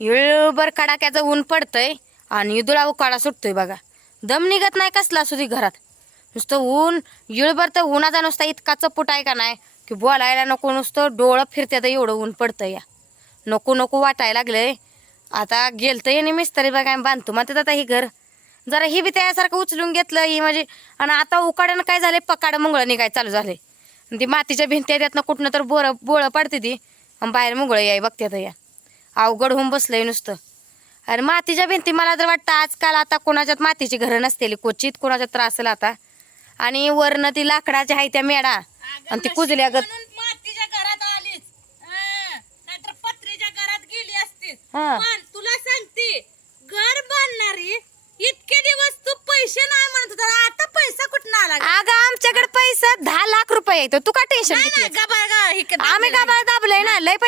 येळभर कडाक्याचं ऊन पडतंय आणि इदुळा उकाडा सुटतोय बघा. दम निघत नाही कसला सुधी घरात. नुसतं ऊन येळभर तर उन्हाचा नुसता इतका चपूट आहे का नाही की बोलायला नको नुसतं डोळं फिरते तर एवढं ऊन पडतं या. नको नको वाटायला लागलंय. आता गेलतं येणे मिस्त्री बघा आम्ही बांधतो म्हणतात आता हे घर. जरा ही बी त्यासारखं उचलून घेतलं ही म्हणजे आणि आता उकाड्यानं काय झाले पकाड मुंगळं निघाय चालू झाले ती मातीच्या भिंत्या त्यातनं कुठनं तर बोरं बोळं पडते ती. आणि बाहेर मुंगळं याय बघते या. अवघड होऊन बसलंय नुसतं. अरे मातीच्या भिंती मला तर वाटतं आजकाल आता कोणाच्यात मातीची घरं नसतेली क्वचित कोणाच्यात त्रास असेल आता. आणि वरनं ती लाकडाच्या आहे त्या मेडा आणि ती कुजल्या गत म्हणून मातीच्या घरात आलीच. नाहीतर पत्रीच्या घरात गेली असतीस. पण तुला सांगते घर बांधणारी इतके दिवस तू पैसे नाही म्हणत होता आता पैसा कुठं आला? अगं आमच्याकडे पैसा दहा लाख रुपये येतो तू का टेन्शन आम्ही गाबाळ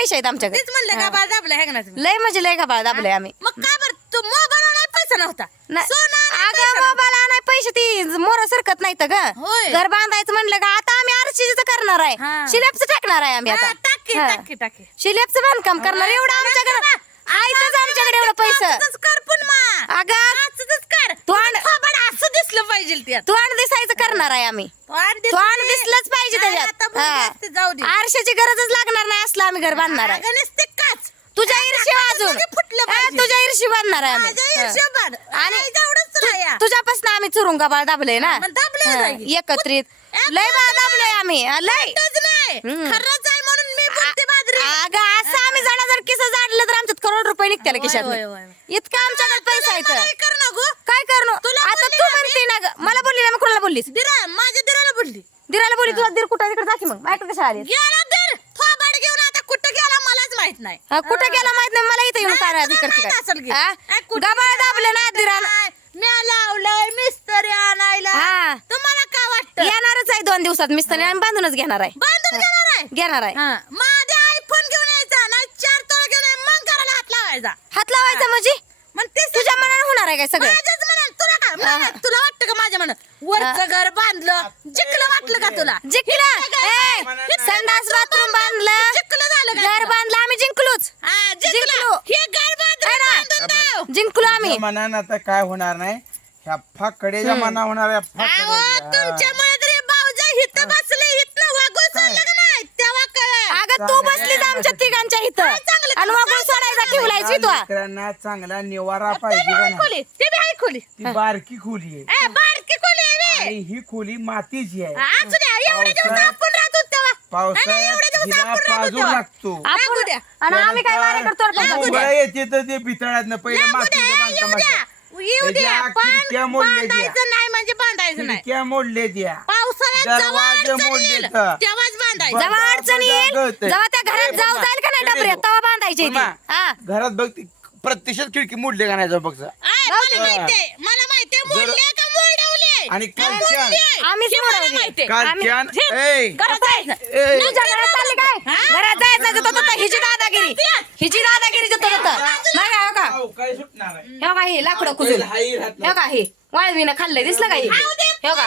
पैसे आहेत आहे. आमच्याकडे तेच म्हणलं गबाळ दाबलं आहे का ना तुम्ही लय म्हणजे लय गाबाळ दाबलंय आम्ही मग का बरं तू मोबाईल पैसा नव्हता नाही. सोनं आणायला अगं नव्हता. मोबाईल आणाय पैसे ती मोर सरकत नाही तर ग होय. घर बांधायचं म्हणलं का आता आम्ही आरशीच करणार आहे. शिलेपचं टाकणार आहे आम्ही हा, आता टाकी. टाकी टाकी शिलेपचं बांधकाम करणार होय, एवढं सगळं आमच्याकडे. आयतच आमच्याकडे एवढं पैसे कर पण मा अगं कर तू आण- असं दिसलं पाहिजे तू आण दिसायचं करणार आहे आम्ही तो आण तू आण दिसली. दिसलंच पाहिजे त्याच्यात हा. जाऊ दे. आरशाची गरजच लागणार नाही असलं आम्ही घर बांधणार आहे. अगं नुसते काच. तुझ्या ईर्षी अजून सगळे फुटलं हा, पाहिजे. तुझ्या ईर्षी बांधणार आहे माझ्या हा. आणि तुझ्यापासून आम्ही चुरुंगा बाळ दाबले ना. मग दाबले हा. एकत्रित. एक लय बाळ दाबलोय आम्ही. हा, लय. खोटंच नाही. हम्म. खरंच आहे म्हणून मी बोलते बाजरी. अगं असं आम्ही जरा जर किस जाडलं तर आमच्यात करोड रुपये निघतील खिशात होय, होय. इतका आमच्याकडे पैसा आहे मला तर कर ना गो काय करू तुला आता बोलली तू ना मी? म्हणते ना ग. मला बोलली ना मी कोणाला बोललीस? दिरा माझ्या दिराला बोलली. दिराला बोलली तुला दीर कुठं तिकडे जाकी मग. माझ्याकडे कशा आली गेला घेऊन आता कुठं गेला मलाच माहीत नाही. हा, कुठं गेला माहीत नाही. मला इथं येऊन काय तुला करते माहीत असेल की. काय हा, कुठं गबाळ गेला, दाबलं ना दिराला? काय? म्या लावलंय मिस्त्री आणायला. हा. तुम्हाला काय वाटतं? येणारच आहे दोन दिवसात मिस्त्री आम्ही बांधूनच घेणार आहे. बांधून घेणार आहे? घेणार आहे. हा. माझ्या आयफोन घेऊन यायचा नाही चार तोळ घेऊन ये, मग घराला हात लावायचा. हात लावायचा म्हणजे? मग ते तुझ्या मनाने होणार आहे काय सगळं? माझ्याच तुला? तुला वाटतं का माझ्या म्हणत वरचं घर बांधलं जिकलं वाटलं का तुला? जिंकलं. संडास बाथरूम बांधलं. जिंकलं झालं का घर तुला? बांधलं आम्ही जिंकलोच. हा, जिंकलो. जिंकलं. हे घर बांधून बांधून दाव. जिंकलो आम्ही. मनानं आता काय होणार नाही? ह्या फाकडेच्या मना होणार आहे फाकडेच्या. तुमच्यामुळे तरी भाऊजा हिथं बसले हिथं वागून का नाही? तेव्हा कळलं. अगं तू बसलीच आमच्या तिघांच्या इथं चांगलं. आणि वागून सोडायचा ठेवलाय या तू. लेकरांना चांगला निवारा पाहिजे बी का आहे नाही? खोली ते बी आहे खोली ती बारकी खोली आहे ए, बारकी खोली आहे बे. आणि ही खोली मातीची आहे असू द्या एवढे दिवस पावसाळ्यात- आपण राहतो तेव्हा नाही, नाही, एवढे पावसाळ्यात दिवस हिला आपण राहतो पाजू तेव्हा. लागतो लागू द्या. आणि आम्ही काय वारे करतो रे लागू बाबा? द्या. उभं येते तर ते भितळात पहिलं लागू मातीचं द्या, येऊ बांधकाम द्या. येऊ द्या त्याच्या पण खिडक्या मोडल्या द्या. बांधायचं नाही म्हणजे बांधायचं नाही खिडक्या मोडले द्या पावसाळ्यात जेव्हा दरवाजे अडचण मोडले येईल, तर. तेव्हाच बांधायचं बा- जेव्हा अडचण येईल गळतंय. जेव्हा त्या घरात जाऊ जाईल का नाही डबऱ्यात तेव्हा बांधायची ती पुन्हा. हा घरात बघ ती प्रत्यक्षात खिडकी मोडले का नाही जाऊ बघ आय, मला माहितीये मला माहितीये मोडले का मोडवले आणि का कालच्या- मोडले? आम्हीच मला मोडवले. माहितीये. काल आम्ही- कॅन झे- ए घरात जायचं. ए, तुझ्या घरात चालली काय? घरात जायचं नाही तर तो हिची दादागिरी. हिची दादागिरी नाही का हो का? अहो, काय सुटणार आहे? हे हे लाकडं कुजून. राहत हे का हे वाळवीनं खाल्लंय दिसलं का हे? हे का.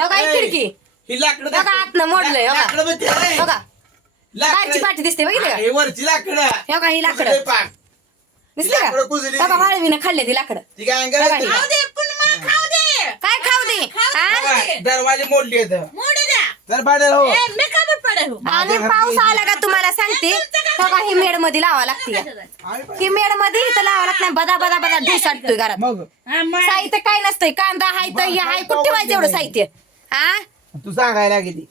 हे का ही खिडकी. ही लाकडं बघा, आतनं मोडलंय, हो का? लाकडं ए, हे. का लाकडं- दालची पाठी दिसते बघितलं का? हे वरची लाकडं. हे का ही लाकडं. पाक. दिसलं का लाकडं कुजली. का वाळवीनं खाल्ले ती लाकडं ती काय बघा? खाऊ दे, पण मला खाऊ दे. काय खाऊ दे हा? बघा, दरवाजे मोडले आहेत. मोडू द्या. तर बाहेर हो ए, मी का बरं पडेल? आणि पाऊस आला का तुम्हाला सांगते का ही मेडमध्ये लावा लागते आणि बघ, ही मेडमध्ये इथं लावा लागत नाही बदा बदा बदा ढेस वाटतोय घरात मग हा, मग. साहित्य काय नसतंय कांदा हाय तर हे हाय कुठे ठेवायचं एवढं साहित्य हा तू सांगायला गेली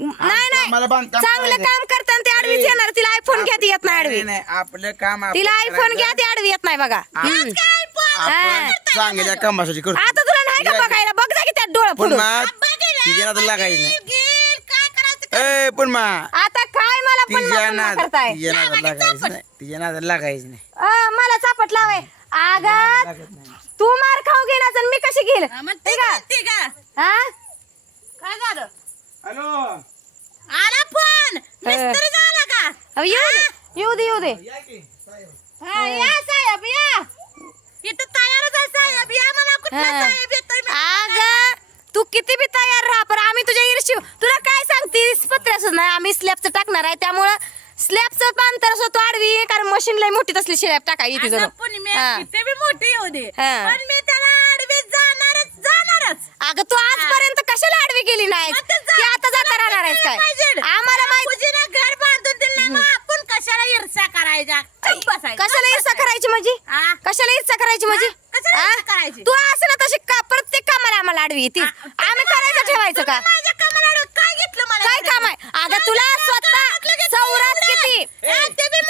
नाही नाही बांधकाम चांगलं करायचंय. काम करताना ते आडवीच येणार आयफोन घ्या ती येत नाही आडवी. नाही, आपलं काम आपण तिला आयफोन करायचं. घ्या ती आडवी येत नाही बघा. हम्म. आपण चांगल्या कामासाठी करतो आता तुला नाही का बघायला? बघ जा की त्यात डोळं पण फुडून तिच्या नादाला लागायचं नाही. गिल, काय करायचं ते. ए पण मा आता काय मला पण तिच्या नको नाद करताय तिच्या नादाला लागायचं नाही. तिच्या नादाला लागायचं नाही. अ, मला चापट लावाय. आगा लागत नाही. तू मार खाऊ घेणार मी कशी घेईल? हा, झालं? हॅलो. आला फोन. मिस्त्री येऊ दे. येऊ दे. हा, या साहेब या. इथं तयारच आहे साहेब. या मला कुठला हा. साहेब येतोय मी अग तू किती बी तयार राहा पण आम्ही तुझ्या ईर्षी तुला काय सांगतीस पत्र्याच नाही आम्ही स्लॅबचं टाकणार आहे त्यामुळं स्लॅबचं बांधतर असं तो आडवी कारण मशीन लय मोठी तसली स्लॅब टाका येते अगं, जणू पण मी हा. किती बी मोठी येऊ दे. हा. पण मी त्याला आडवी जाणारच जाणारच. अगं तू आजपर्यंत कशाला आडवी गेली नाही? मग ते ती आता जाता राहणार आहेस काय पाहिजे. आम्हाला माहीत बापूजीनं घर बांधून दिलं नाही, मग आपण कशाला ईर्ष्या बसायचं. कशाला ईर्षा करायची माझी? हा? कशाला ईर्षा करायची माझी? कशाला हा? ईर्ष्या करायची? तू असं ना तशी का प्रत्येक कामाला आम्हाला आडवी येते आम्ही करायचं ठेवायचं का? माझ्या काय घेतलं मला काय एवढं? काम आहे अगं तुला स्वतः सौरात किती?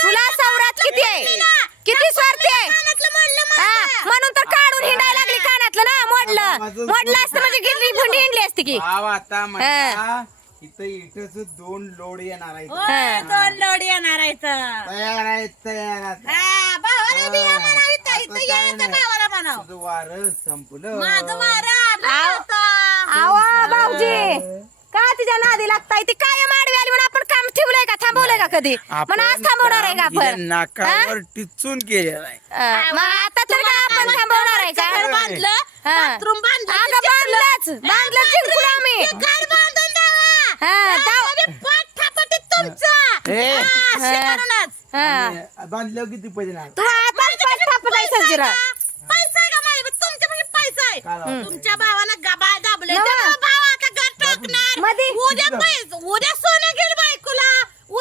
तुला सौरात किती आहे? किती स्वार्थी आहे? हा. म्हणून तर काढून हिंडायला लागली कानातलं ना मोडलं. मोडलं असतं म्हणजे गिरली भुंडी हिंडली असती की. भाव आता म्हणला इथं इथंच दोन लोड येणार आहेत. होय, दोन लोड येणार आहेत. तयार आहेत तयार आहेत. हा, भावाला बी या म्हणावं इथं, आता इथं काय यायचं नाही. भावाला म्हणावं. तुझं वारं संपलं. माझं वारं आव. भाऊजी. का तिच्या नादी लागताय? ती काय माडवी आली म्हणून आपण काम ठेवलंय का? थांबवलंय का कधी? म्हणून आज थांबवणार आहे का आपण? नाकावर टिचून केलेलं आहे? मग आता तर का आपण थांबवणार आहे घर का बांधलं. हा. बाथरूम बांधलं अगं बांधलंच. बांधलं. जिंकलो आम्ही. घर बांधून बांधल्यावर किती पैसे लागले तू आता पाठ थापलाय संजीरा पैसा आहे का माझ्या तुमच्यापाशी पैसा आहे. काय लावलं? तुमच्या भावानं गबाळ दाबले नवा. भाव आता घर टाकणार. मध्ये. उद्या पैसे उद्या सोनं घेईल बायकोला.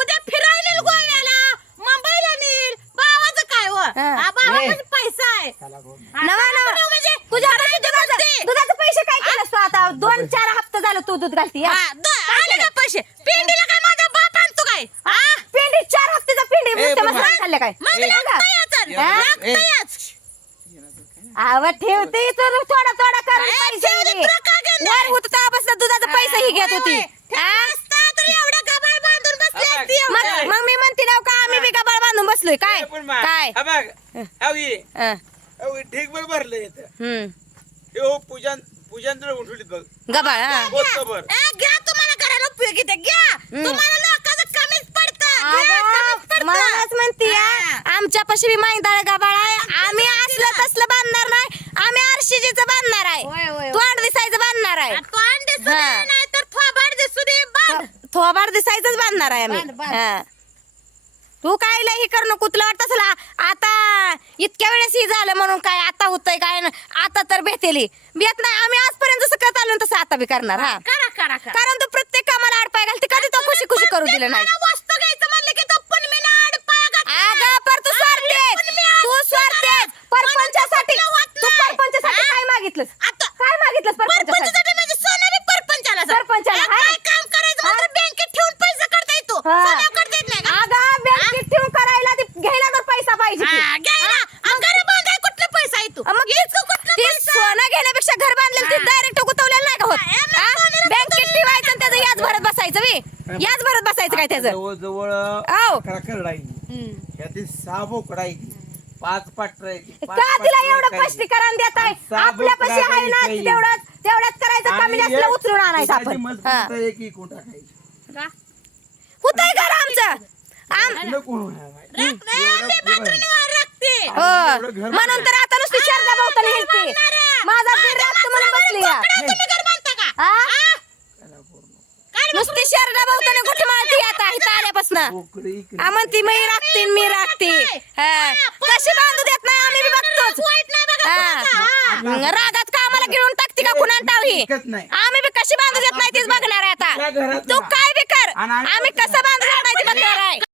उद्या फिरायला नेईल गोव्याला. मुंबईला नेईल. भावाचं काय हो? हा. हा, भावापाशी पैसा आहे. त्याला बोल. हा, नवा नवा तुम्ही म्हणजे? तुझ्या करायची दुधाचं गोष्टी. दुधाचं पैसे काय केलंस तू आता? दोन चार हप्ते झालं तू दूध घालती. हा, नुसते बाबा. मसाले खाल्ले काय? मग ए, लागतंयच आणि, हा? लागतंयच. आव ठेवते तर थोडा थोडा कर काय? पैसे ठेवते दे. तुला का घेणार? वर होतं तेव्हापासून दुधाचा पैसा घेत होती. होय, होय. हा? नसता तर एवढं गबाळ बांधून बसली असती मग एवढं. मग मी म्हणते ना का आम्ही बी गबाळ बांधून बसलोय? काय? पण मा- काय? हा बघ. अवघी हं, अवघी ठीक बघ भरलं येतं हम्म. हे हो पूजन पूजन तुला उठवलीत बघ. गबाळ हा. बोलतो बर. ए, घ्या तुम्हाला करायला उपयोगी ते घ्या. तुम्हाला लोकांचं कमीच मलाच म्हणते. आमच्या पशी माहिती गबाळ आहे. आम्ही असलं तसलं बांधणार नाही. आम्ही आरशीजीचं बांधणार आहे. तोंड दिसायचं बांधणार आहे. थोबाड दिसायचंच बांधणार आहे आम्ही. तू काय लई हे करू नको तुला वाटत असेल? आता इतक्या वेळेस ही झालं म्हणून काय आता होतंय काय न- आता तर भेटेली भेट नाही आम्ही आजपर्यंत जसं करत आलो तसं आता बी करणार हा. करा करा करा. कारण तू प्रत्येक कामाला आडपाय घालते कधी तो खुशी खुशी करू दिलं नाही. परपंचासाठी. तू परपंचासाठी? काय मागितलंस आता काय मागितलंस परपंचासाठी म्हणजे सोनं बी परपंचाला. परपंचाला? काय काम करायचं? म्हणलं बँकेत ठेवून पैसे करता येतो. सोन्यावर करता येत नाही बँकेत ठेवून करायला ते घ्यायला तर पैसा पाहिजे की. हा, घ्या ना. आ, घरी बांधाय कुठला पैसा येतो मग इथं कुठला ते पैसा? सोनं घेण्यापेक्षा घर बांधलेलं ते. डायरेक्ट गुतवलेलं नाही का होत बँकेत ठेवायचं आणि त्याचं याच भरत बसायचं वे याच भरत बसायचं काय त्याचं जवळजवळ आव. अकरा करडा आहे यातील सहा बोकडा आहे पाच आहे का तिला एवढं स्पष्टीकरण देत आहे सहा आपल्या बोकडा पैसे आहे ना. तेवढंच तेवढंच करायचं कमी जास्त उचलून आणायचं आपण हा. एक इकून टाकायचं का? होतंय घर आमचं आम तुला कोण होणार नाही. राख नाही, मी बाथरूमवर राखते. हो एवढं घर म्हणून तर आता नुसती शारदा हिंडते बांधणाऱ्या. माझा दीर म्हणून बसली या. बोकडावर तुम्ही घर बांधता का? हा? त्याला बोलू नको. काय नुसती शारदा भाऊतानी कुठे मारती आता इथं आल्यापासून बोकडं इकडे. आ म्हणती मी राखते मी राखते. हा. कशी बांधू देत नाही आम्ही बी बघतोच. हा. रागात का आम्हाला गिळून टाकते का कुणा टावी नाही. आम्ही बी कशी बांधू देत नाही तीच बघणार आहे आता. घरात तू ना. काय बी कर. आणि आम्ही आम्ही कसं बांधू देत नाही ती बघणार आहे.